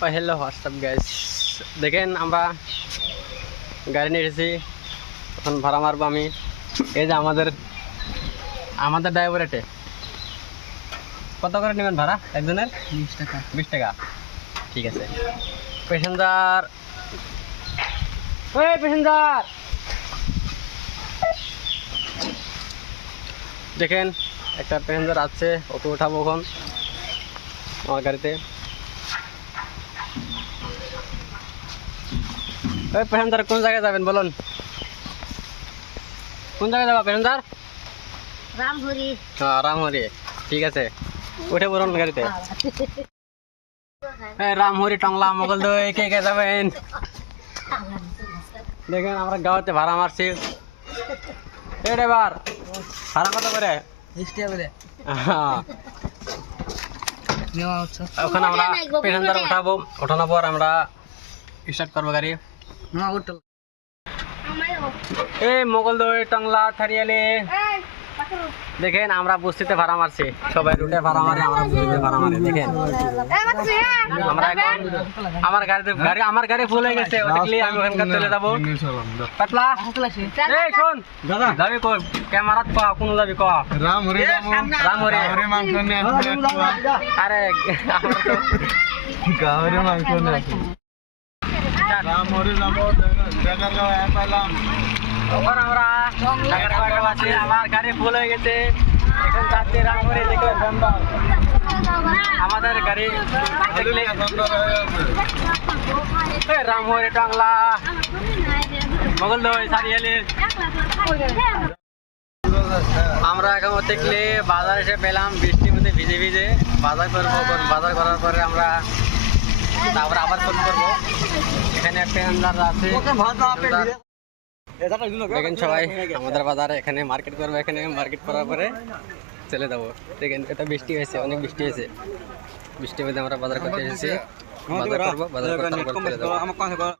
Hello WhatsApp guys, দেখেন আমরা গাড়ি নিয়ে এসেছি, এখন ভাড়া মারবো আমি। এই যে আমাদের ড্রাইভার এটে কত করে নেবেন ভাড়া একজনের? 20 টাকা। 20 টাকা, ঠিক আছে। প্যাসেঞ্জার, ওই প্যাসেঞ্জার দেখেন একটা প্যাসেঞ্জার আছে, ওকে উঠাবো এখন আমার গাড়িতে। ওই প্যাসেঞ্জার কোন জায়গায় যাবেন বলুন, কোন জায়গায় যাবা প্যাসেঞ্জার? রামহরি। হ্যাঁ রামহরি, ঠিক আছে উঠে পড়ুন গাড়িতে। রামহরি, টংলা, মোগলদই কে কে যাবেন? দেখেন আমরা গাঁওতে ভাড়া মারছি। এই ড্রাইভার ভাড়া কত করে? 20 টাকা করে হ্যাঁ, নেওয়া হচ্ছে। ওখানে আমরা প্যাসেঞ্জার উঠাবো, ওঠানোর পর আমরা স্টার্ট করবো গাড়ি। না ওটা এই মোগলদই, টংলা, থারিয়ালি, দেখেন আমরা বস্তিতে ভাড়া মারছি, সবাই রুটে ভাড়া মারি, আমরা বস্তিতে ভাড়া মারি। দেখেন আমরা এখন আমার গাড়ি ফুল হয়ে গেছে, দেখলি আমি ওখানকার চলে যাবো। পাতলা এই শোন দাদা, যাবি কই? ক্যামেরাত কো কোন যাবি কো? রামহরি মাংস নিয়ে আরে আমরা তো গাহরি মাংস নিয়ে রামহরি যাবো, দেখার গায়ে পেলাম। ওখানে আমরা ঢাকার আছি, আমার গাড়ি ফুল হয়ে গেছে, এখন যাচ্ছে রামহরি। দেখো আমাদের গাড়ি দেখলে রামহরি, টংলা, মোগলদই, থারিয়ালি। আমরা এখন দেখলে বাজার এসে পেলাম, বৃষ্টির মধ্যে ভিজে ভিজে বাজার করবো। বাজার করার পরে আমরা তারপরে আবার ফোন করবো। এখানে প্যাসেঞ্জার আছে, দেখেন সবাই আমাদের বাজারে এখানে মার্কেট করবো। এখানে মার্কেট করার পরে চলে যাবো। দেখেন এটা বৃষ্টি হয়েছে, অনেক বৃষ্টি হয়েছে, বৃষ্টির মধ্যে আমরা বাজার করতে এসেছি। বাজার করবো, বাজার করতে চলে যাবো।